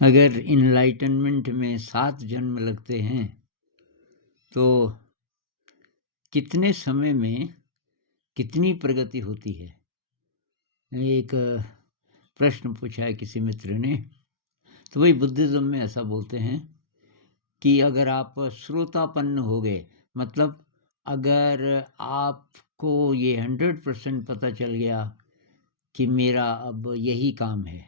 अगर इनलाइटनमेंट में 7 जन्म लगते हैं, तो कितने समय में कितनी प्रगति होती है? एक प्रश्न पूछा है किसी मित्र ने। तो वही बुद्धिज़्म में ऐसा बोलते हैं कि अगर आप श्रोतापन्न हो गए, मतलब अगर आपको ये 100% पता चल गया कि मेरा अब यही काम है,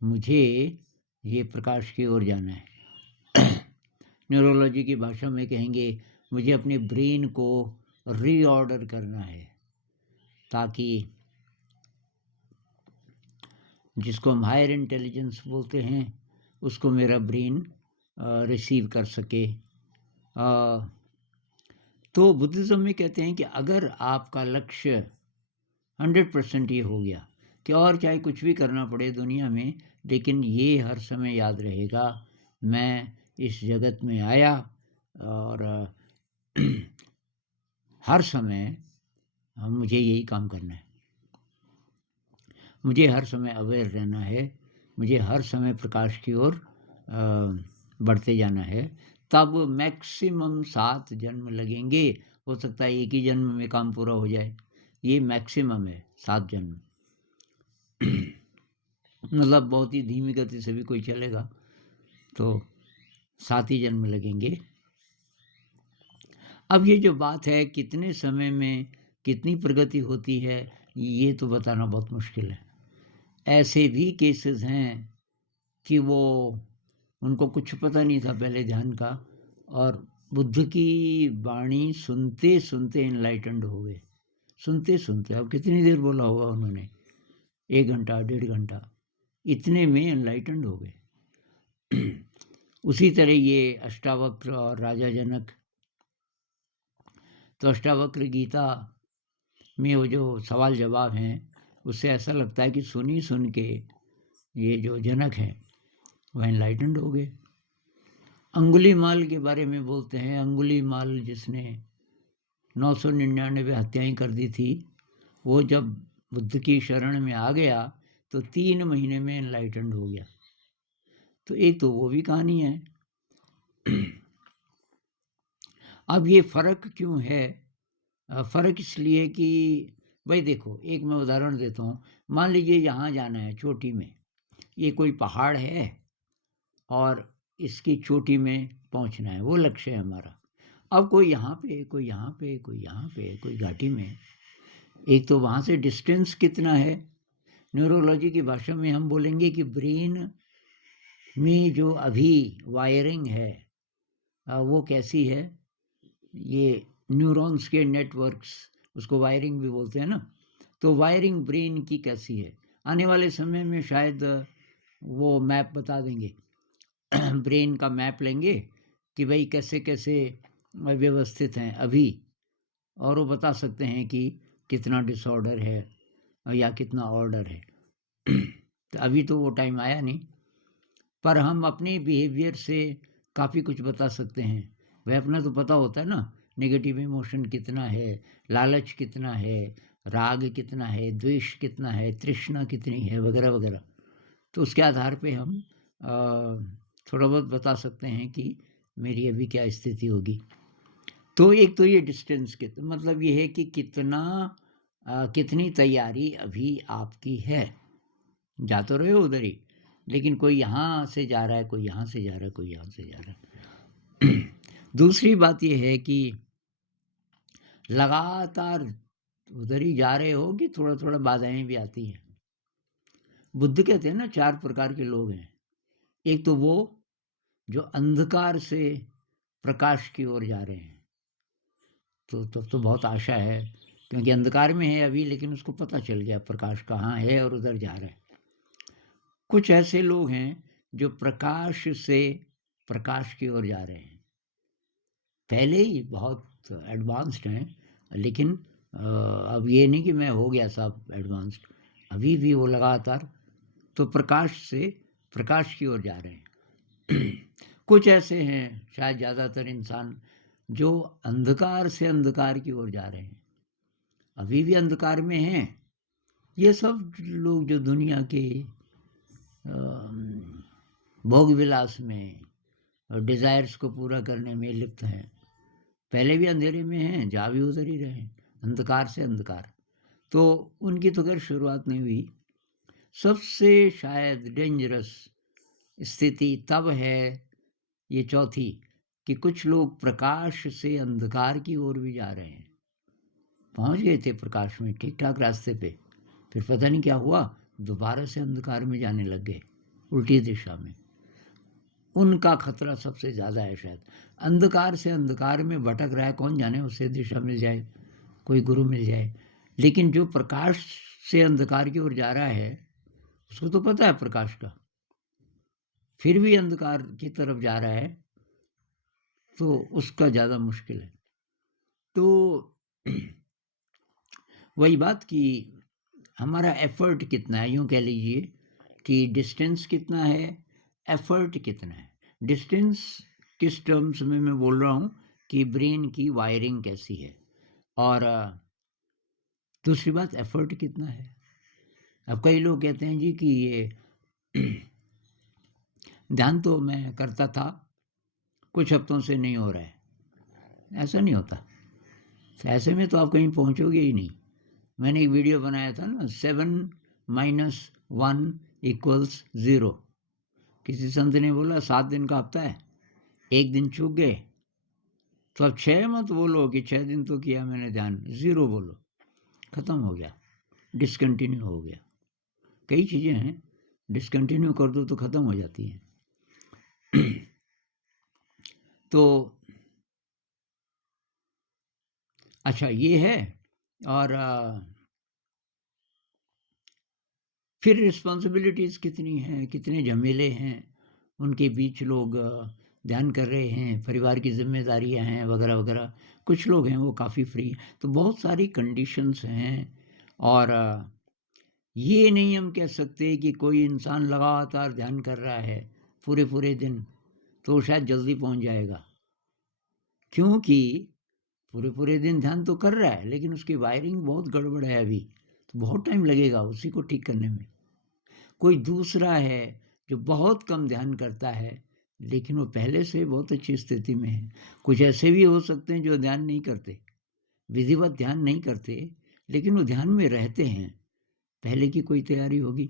मुझे ये प्रकाश की ओर जाना है। न्यूरोलॉजी की भाषा में कहेंगे, मुझे अपने ब्रेन को रीऑर्डर करना है, ताकि जिसको हम हायर इंटेलिजेंस बोलते हैं, उसको मेरा ब्रेन रिसीव कर सके। तो बुद्धिज़्म में कहते हैं कि अगर आपका लक्ष्य 100% ये हो गया कि और चाहे कुछ भी करना पड़े दुनिया में, लेकिन ये हर समय याद रहेगा, मैं इस जगत में आया और हर समय मुझे यही काम करना है। मुझे हर समय अवेयर रहना है, मुझे हर समय प्रकाश की ओर बढ़ते जाना है। तब मैक्सिमम 7 जन्म लगेंगे। हो सकता है एक ही जन्म में काम पूरा हो जाए। ये मैक्सिमम है 7 जन्म। मतलब बहुत ही धीमी गति से भी कोई चलेगा तो 7 ही जन्म लगेंगे। अब ये जो बात है कितने समय में कितनी प्रगति होती है, ये तो बताना बहुत मुश्किल है। ऐसे भी केसेस हैं कि वो उनको कुछ पता नहीं था पहले ध्यान का, और बुद्ध की वाणी सुनते सुनते इनलाइटेंड हो गए। सुनते सुनते, अब कितनी देर बोला होगा उन्होंने, 1 घंटा 1.5 घंटा, इतने में इनलाइटेंड हो गए। उसी तरह ये अष्टावक्र और राजा जनक, तो अष्टावक्र गीता में वो जो सवाल जवाब हैं, उससे ऐसा लगता है कि सुन के ये जो जनक हैं वह इनलाइटेंड हो गए। अंगुलीमाल के बारे में बोलते हैं, अंगुलीमाल जिसने 999 हत्याएं कर दी थी, वो जब बुद्ध की शरण में आ गया तो 3 महीने में एनलाइटेंड हो गया। तो एक तो वो भी कहानी है। अब ये फ़र्क क्यों है? फ़र्क इसलिए कि भाई देखो, एक मैं उदाहरण देता हूँ। मान लीजिए यहाँ जाना है चोटी में, ये कोई पहाड़ है और इसकी चोटी में पहुँचना है, वो लक्ष्य है हमारा। अब कोई यहाँ पे, कोई यहाँ पे, कोई यहाँ पे, कोई घाटी में। एक तो वहाँ से डिस्टेंस कितना है। न्यूरोलॉजी की भाषा में हम बोलेंगे कि ब्रेन में जो अभी वायरिंग है वो कैसी है। ये न्यूरॉन्स के नेटवर्क्स, उसको वायरिंग भी बोलते हैं ना। तो वायरिंग ब्रेन की कैसी है, आने वाले समय में शायद वो मैप बता देंगे। ब्रेन का मैप लेंगे कि भाई कैसे कैसे व्यवस्थित हैं अभी, और वो बता सकते हैं कि कितना डिसऑर्डर है या कितना ऑर्डर है। तो अभी तो वो टाइम आया नहीं, पर हम अपने बिहेवियर से काफ़ी कुछ बता सकते हैं। वह अपना तो पता होता है ना, नेगेटिव इमोशन कितना है, लालच कितना है, राग कितना है, द्वेष कितना है, तृष्णा कितनी है, वगैरह वगैरह। तो उसके आधार पे हम थोड़ा बहुत बता सकते हैं कि मेरी अभी क्या स्थिति होगी। तो एक तो ये डिस्टेंस के मतलब ये है कि कितनी तैयारी अभी आपकी है। जा तो रहे हो उधर ही, लेकिन कोई यहाँ से जा रहा है, कोई यहाँ से जा रहा है, कोई यहाँ से जा रहा है। दूसरी बात ये है कि लगातार उधर ही जा रहे हो कि थोड़ा थोड़ा बाधाएं भी आती हैं। बुद्ध कहते हैं ना 4 प्रकार के लोग हैं। एक तो वो जो अंधकार से प्रकाश की ओर जा रहे हैं, तो तब तो बहुत आशा है, क्योंकि अंधकार में है अभी, लेकिन उसको पता चल गया प्रकाश कहाँ है और उधर जा रहा है। कुछ ऐसे लोग हैं जो प्रकाश से प्रकाश की ओर जा रहे हैं, पहले ही बहुत एडवांस्ड हैं, लेकिन अब ये नहीं कि मैं हो गया साहब एडवांस्ड, अभी भी वो लगातार तो प्रकाश से प्रकाश की ओर जा रहे हैं। कुछ ऐसे हैं, शायद ज़्यादातर इंसान, जो अंधकार से अंधकार की ओर जा रहे हैं, अभी भी अंधकार में हैं। ये सब लोग जो दुनिया के भोग विलास में और डिज़ायर्स को पूरा करने में लिप्त हैं। पहले भी अंधेरे में हैं, जा भी उधर ही रहे हैं, अंधकार से अंधकार। तो उनकी तो खैर शुरुआत नहीं हुई। सबसे शायद डेंजरस स्थिति तब है, ये चौथी, कि कुछ लोग प्रकाश से अंधकार की ओर भी जा रहे हैं। पहुंच गए थे प्रकाश में, ठीक ठाक रास्ते पे, फिर पता नहीं क्या हुआ, दोबारा से अंधकार में जाने लग गए, उल्टी दिशा में। उनका खतरा सबसे ज़्यादा है शायद। अंधकार से अंधकार में भटक रहा है, कौन जाने उसे दिशा मिल जाए, कोई गुरु मिल जाए। लेकिन जो प्रकाश से अंधकार की ओर जा रहा है, उसको तो पता है प्रकाश का, फिर भी अंधकार की तरफ जा रहा है, तो उसका ज़्यादा मुश्किल है। तो वही बात कि हमारा एफर्ट कितना है, यूँ कह लीजिए कि डिस्टेंस कितना है, एफर्ट कितना है। डिस्टेंस किस टर्म्स में मैं बोल रहा हूँ कि ब्रेन की वायरिंग कैसी है, और दूसरी बात एफर्ट कितना है। अब कई लोग कहते हैं जी कि ये ध्यान तो मैं करता था, कुछ हफ्तों से नहीं हो रहा है। ऐसा नहीं होता, ऐसे में तो आप कहीं पहुंचोगे ही नहीं। मैंने एक वीडियो बनाया था ना, 7 - 1 = 0। किसी संत ने बोला 7 दिन का हफ्ता है, एक दिन चूक गए तो अब 6 मत बोलो कि 6 दिन तो किया मैंने ध्यान, 0 बोलो, ख़त्म हो गया, डिसकंटिन्यू हो गया। कई चीज़ें हैं, डिसकंटिन्यू कर दो तो ख़त्म हो जाती हैं। तो अच्छा ये है, और फिर रिस्पॉन्सिबिलिटीज़ कितनी हैं, कितने झमेले हैं, उनके बीच लोग ध्यान कर रहे हैं, परिवार की जिम्मेदारियां हैं वगैरह वगैरह। कुछ लोग हैं वो काफ़ी फ्री, तो बहुत सारी कंडीशंस हैं। और ये नहीं हम कह सकते कि कोई इंसान लगातार ध्यान कर रहा है पूरे पूरे दिन तो शायद जल्दी पहुंच जाएगा, क्योंकि पूरे पूरे दिन ध्यान तो कर रहा है लेकिन उसकी वायरिंग बहुत गड़बड़ है अभी, तो बहुत टाइम लगेगा उसी को ठीक करने में। कोई दूसरा है जो बहुत कम ध्यान करता है लेकिन वो पहले से बहुत अच्छी स्थिति में है। कुछ ऐसे भी हो सकते हैं जो ध्यान नहीं करते, विधिवत ध्यान नहीं करते, लेकिन वो ध्यान में रहते हैं, पहले की कोई तैयारी होगी।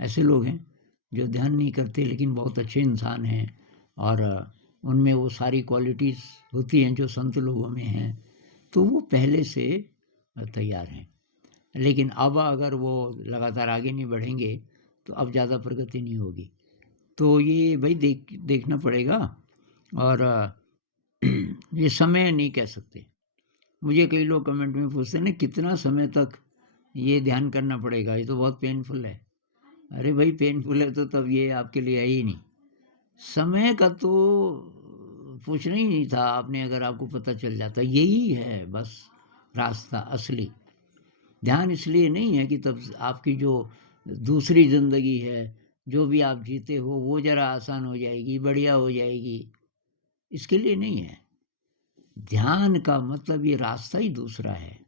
ऐसे लोग हैं जो ध्यान नहीं करते लेकिन बहुत अच्छे इंसान हैं, और उनमें वो सारी क्वालिटीज़ होती हैं जो संत लोगों में हैं, तो वो पहले से तैयार हैं। लेकिन अब अगर वो लगातार आगे नहीं बढ़ेंगे तो अब ज़्यादा प्रगति नहीं होगी। तो ये भाई देखना पड़ेगा, और ये समय नहीं कह सकते। मुझे कई लोग कमेंट में पूछते हैं ना, कितना समय तक ये ध्यान करना पड़ेगा, ये तो बहुत पेनफुल है। अरे भाई पेनफुल है तो तब ये आपके लिए है ही नहीं। समय का तो पूछना ही नहीं था आपने, अगर आपको पता चल जाता। यही है बस रास्ता असली। ध्यान इसलिए नहीं है कि तब आपकी जो दूसरी ज़िंदगी है, जो भी आप जीते हो, वो ज़रा आसान हो जाएगी, बढ़िया हो जाएगी, इसके लिए नहीं है। ध्यान का मतलब ये रास्ता ही दूसरा है,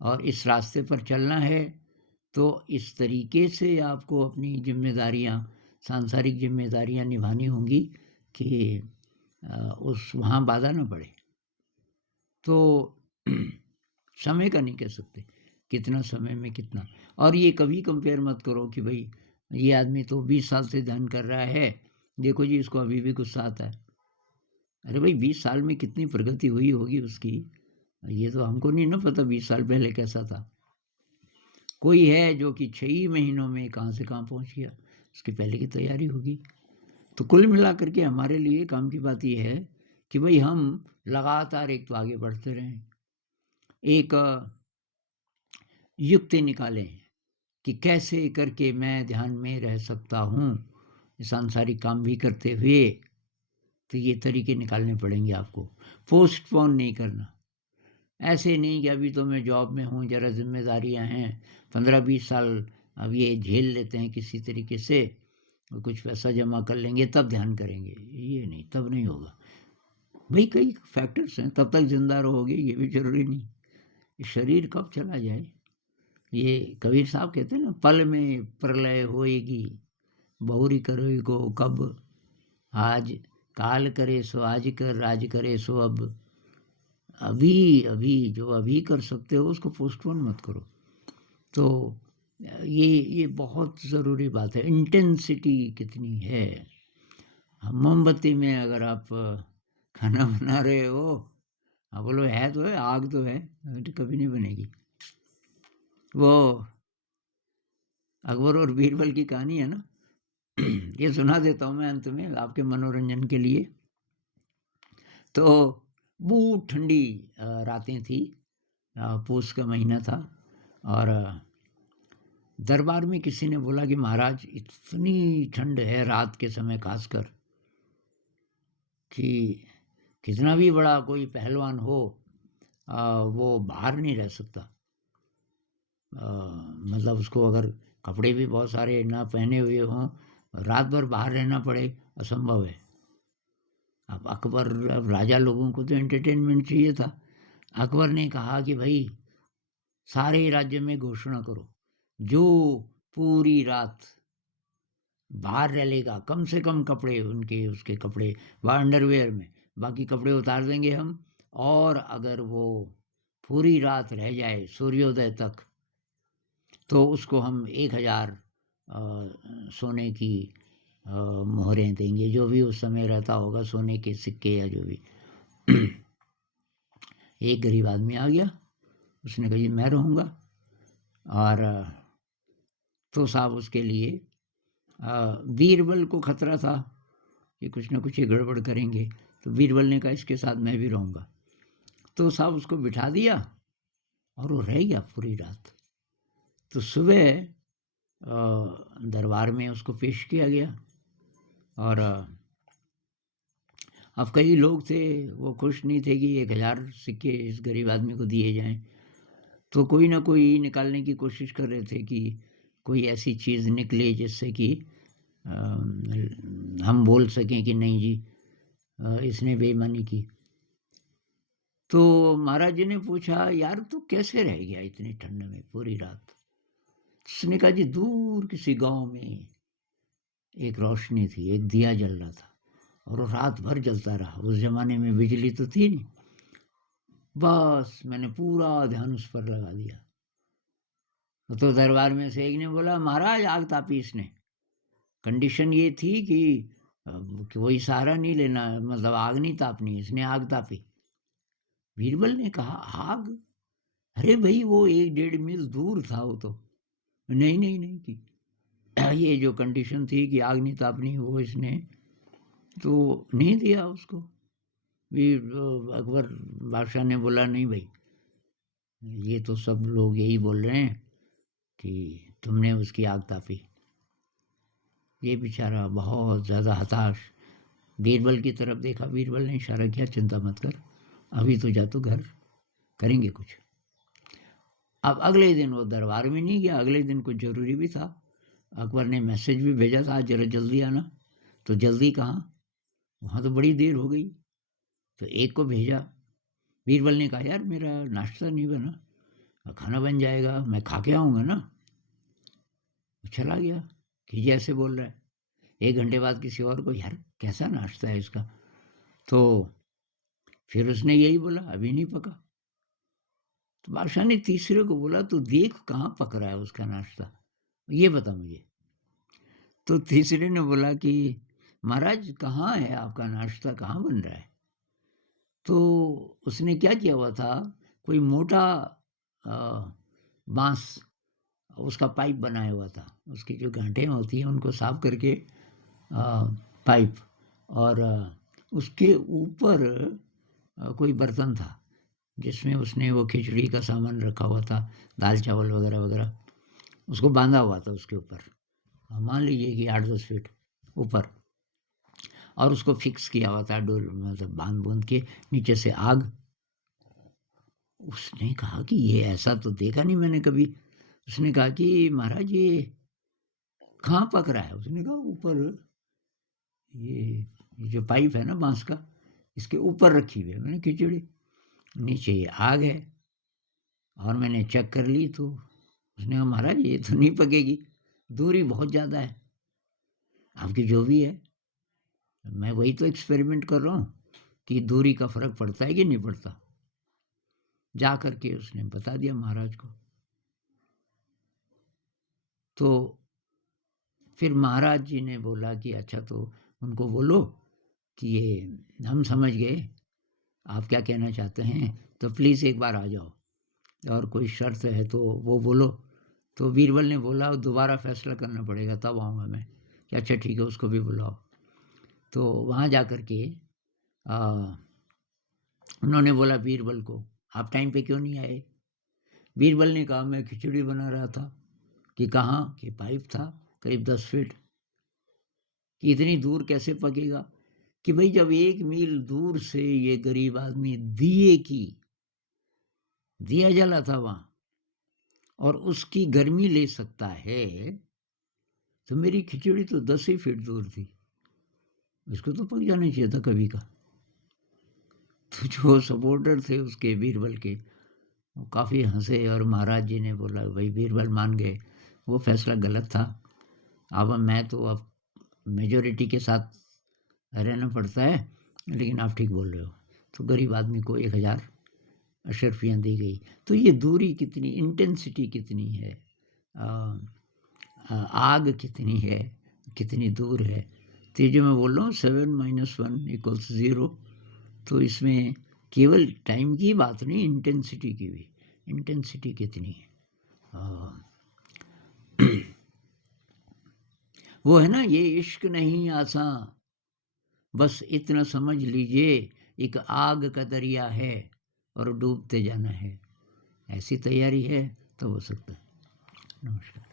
और इस रास्ते पर चलना है तो इस तरीके से आपको अपनी जिम्मेदारियां, सांसारिक जिम्मेदारियां निभानी होंगी कि उस वहाँ बाधा ना पड़े। तो समय का नहीं कह सकते कितना समय में कितना। और ये कभी कंपेयर मत करो कि भाई ये आदमी तो 20 साल से ध्यान कर रहा है, देखो जी इसको अभी भी गुस्सा आता है। अरे भाई 20 साल में कितनी प्रगति हुई होगी उसकी, ये तो हमको नहीं ना पता 20 साल पहले कैसा था। कोई है जो कि 6 ही महीनों में कहाँ से कहाँ पहुँच गया, उसकी पहले की तैयारी होगी। तो कुल मिला करके हमारे लिए काम की बात यह है कि भाई हम लगातार एक तो आगे बढ़ते रहें, एक युक्ति निकालें कि कैसे करके मैं ध्यान में रह सकता हूँ सांसारिक काम भी करते हुए। तो ये तरीके निकालने पड़ेंगे आपको, पोस्टपोन नहीं करना। ऐसे नहीं कि अभी तो मैं जॉब में हूँ, ज़रा जिम्मेदारियाँ हैं, 15-20 साल अब ये झेल लेते हैं किसी तरीके से, और कुछ पैसा जमा कर लेंगे तब ध्यान करेंगे, ये नहीं, तब नहीं होगा भाई। कई फैक्टर्स हैं, तब तक जिंदा रहोगे ये भी जरूरी नहीं। शरीर कब चला जाए, ये कबीर साहब कहते हैं ना, पल में प्रलय होएगी, बहुरी करोई को कब, आज काल करे सो आज कर, आज करे सो अब। अभी अभी जो अभी कर सकते हो उसको पोस्टपोन मत करो। तो ये बहुत ज़रूरी बात है, इंटेंसिटी कितनी है। मोमबत्ती में अगर आप खाना बना रहे हो, आप बोलो है तो है, आग तो है, तो कभी नहीं बनेगी। वो अकबर और बीरबल की कहानी है ना, ये सुना देता हूँ मैं अंत में आपके मनोरंजन के लिए। तो बहुत ठंडी रातें थी, पूस का महीना था, और दरबार में किसी ने बोला कि महाराज इतनी ठंड है रात के समय खासकर, कि कितना भी बड़ा कोई पहलवान हो वो बाहर नहीं रह सकता। मतलब उसको अगर कपड़े भी बहुत सारे ना पहने हुए हों, रात भर बाहर रहना पड़े, असंभव है। अब अकबर, अब राजा लोगों को तो एंटरटेनमेंट चाहिए था। अकबर ने कहा कि भाई सारे राज्य में घोषणा करो, जो पूरी रात बाहर रह लेगा, कम से कम कपड़े उनके उसके कपड़े वह अंडरवेयर में, बाकी कपड़े उतार देंगे हम, और अगर वो पूरी रात रह जाए सूर्योदय तक तो उसको हम 1000 सोने की मोहरें देंगे, जो भी उस समय रहता होगा सोने के सिक्के या जो भी। एक गरीब आदमी आ गया, उसने कहा जी मैं रहूँगा। और तो साहब उसके लिए बीरबल को खतरा था कि कुछ ना कुछ ये गड़बड़ करेंगे, तो बीरबल ने कहा इसके साथ मैं भी रहूँगा। तो साहब उसको बिठा दिया और वो रह गया पूरी रात। तो सुबह दरबार में उसको पेश किया गया, और अब कई लोग थे वो खुश नहीं थे कि 1000 सिक्के इस गरीब आदमी को दिए जाएं, तो कोई ना कोई निकालने की कोशिश कर रहे थे कि कोई ऐसी चीज़ निकले जिससे कि हम बोल सकें कि नहीं जी इसने बेईमानी की। तो महाराज जी ने पूछा यार तू कैसे रह गया इतनी ठंड में पूरी रात? उसने कहा जी दूर किसी गांव में एक रोशनी थी, एक दिया जल रहा था, और वो रात भर जलता रहा। उस जमाने में बिजली तो थी नहीं, बस मैंने पूरा ध्यान उस पर लगा दिया। तो दरबार में से एक ने बोला महाराज आग तापी इसने, कंडीशन ये थी कि कोई सहारा नहीं लेना, मतलब आग नहीं तापनी, इसने आग तापी। बीरबल ने कहा आग? अरे भाई वो 1-1.5 मील दूर था वो तो। नहीं नहीं नहीं की ये जो कंडीशन थी कि आग नहीं तापनी, वो इसने तो नहीं दिया उसको। भी अकबर बादशाह ने बोला नहीं भाई, ये तो सब लोग यही बोल रहे हैं कि तुमने उसकी आग तापी। ये बेचारा बहुत ज़्यादा हताश बीरबल की तरफ देखा। बीरबल ने इशारा किया चिंता मत कर, अभी तो जा तो घर, करेंगे कुछ। अब अगले दिन वो दरबार में नहीं गया, अगले दिन कुछ ज़रूरी भी था। अकबर ने मैसेज भी भेजा था जरा जल्दी आना, तो जल्दी कहाँ, वहाँ तो बड़ी देर हो गई। तो एक को भेजा, बीरबल ने कहा यार मेरा नाश्ता नहीं बना, खाना बन जाएगा, मैं खा के आऊँगा ना। चला गया कि जैसे बोल रहा है। 1 घंटे बाद किसी और को, यार कैसा नाश्ता है इसका, तो फिर उसने यही बोला अभी नहीं पका। तो बादशाह ने तीसरे को बोला तो देख कहाँ पक रहा है उसका नाश्ता, ये बता मुझे। तो तीसरे ने बोला कि महाराज कहाँ है आपका नाश्ता, कहाँ बन रहा है? तो उसने क्या किया हुआ था, कोई मोटा बांस उसका पाइप बनाया हुआ था, उसकी जो गांठें होती हैं उनको साफ करके पाइप, और उसके ऊपर कोई बर्तन था जिसमें उसने वो खिचड़ी का सामान रखा हुआ था, दाल चावल वगैरह वगैरह, उसको बांधा हुआ था उसके ऊपर, मान लीजिए कि 8-10 फीट ऊपर, और उसको फिक्स किया हुआ था डोर, मतलब बांध बूंद के नीचे से आग। उसने कहा कि ये ऐसा तो देखा नहीं मैंने कभी। उसने कहा कि महाराज ये कहाँ पक रहा है? उसने कहा ऊपर, ये जो पाइप है ना बांस का, इसके ऊपर रखी हुई है मैंने खिचड़ी, नीचे ये आग है, और मैंने चेक कर ली तो। उसने कहा महाराज ये तो नहीं पकेगी, दूरी बहुत ज़्यादा है। आपकी जो भी है, मैं वही तो एक्सपेरिमेंट कर रहा हूँ कि दूरी का फ़र्क पड़ता है कि नहीं पड़ता। जा कर के उसने बता दिया महाराज को। तो फिर महाराज जी ने बोला कि अच्छा तो उनको बोलो कि ये हम समझ गए, आप क्या कहना चाहते हैं, तो प्लीज़ एक बार आ जाओ और कोई शर्त है तो वो बोलो। तो बीरबल ने बोला दोबारा फ़ैसला करना पड़ेगा तब आऊँगा मैं, कि अच्छा ठीक है उसको भी बुलाओ। तो वहाँ जा कर के उन्होंने बोला बीरबल को, आप टाइम पे क्यों नहीं आए? बीरबल ने कहा मैं खिचड़ी बना रहा था। कि कहाँ? कि पाइप था करीब 10 फीट, कि इतनी दूर कैसे पकेगा? कि भाई जब 1 मील दूर से ये गरीब आदमी दिया जला था वहाँ और उसकी गर्मी ले सकता है, तो मेरी खिचड़ी तो 10 ही फीट दूर थी, इसको तो पक जाना चाहिए था कभी का। तो जो सपोर्टर थे उसके बीरबल के, वो काफ़ी हंसे और महाराज जी ने बोला भाई बीरबल मान गए, वो फैसला गलत था। अब मैं तो अब मेजॉरिटी के साथ रहना पड़ता है, लेकिन आप ठीक बोल रहे हो। तो गरीब आदमी को 1000 अशर्फियाँ दी गई। तो ये दूरी कितनी, इंटेंसिटी कितनी है, आग कितनी है, कितनी दूर है। तो ये जो मैं बोल रहा हूँ 7 - 1 = 0, तो इसमें केवल टाइम की बात नहीं, इंटेंसिटी की भी, इंटेंसिटी कितनी है। वो है ना, ये इश्क नहीं आसान, बस इतना समझ लीजिए एक आग का दरिया है और डूबते जाना है। ऐसी तैयारी है तो हो सकता है। नमस्कार।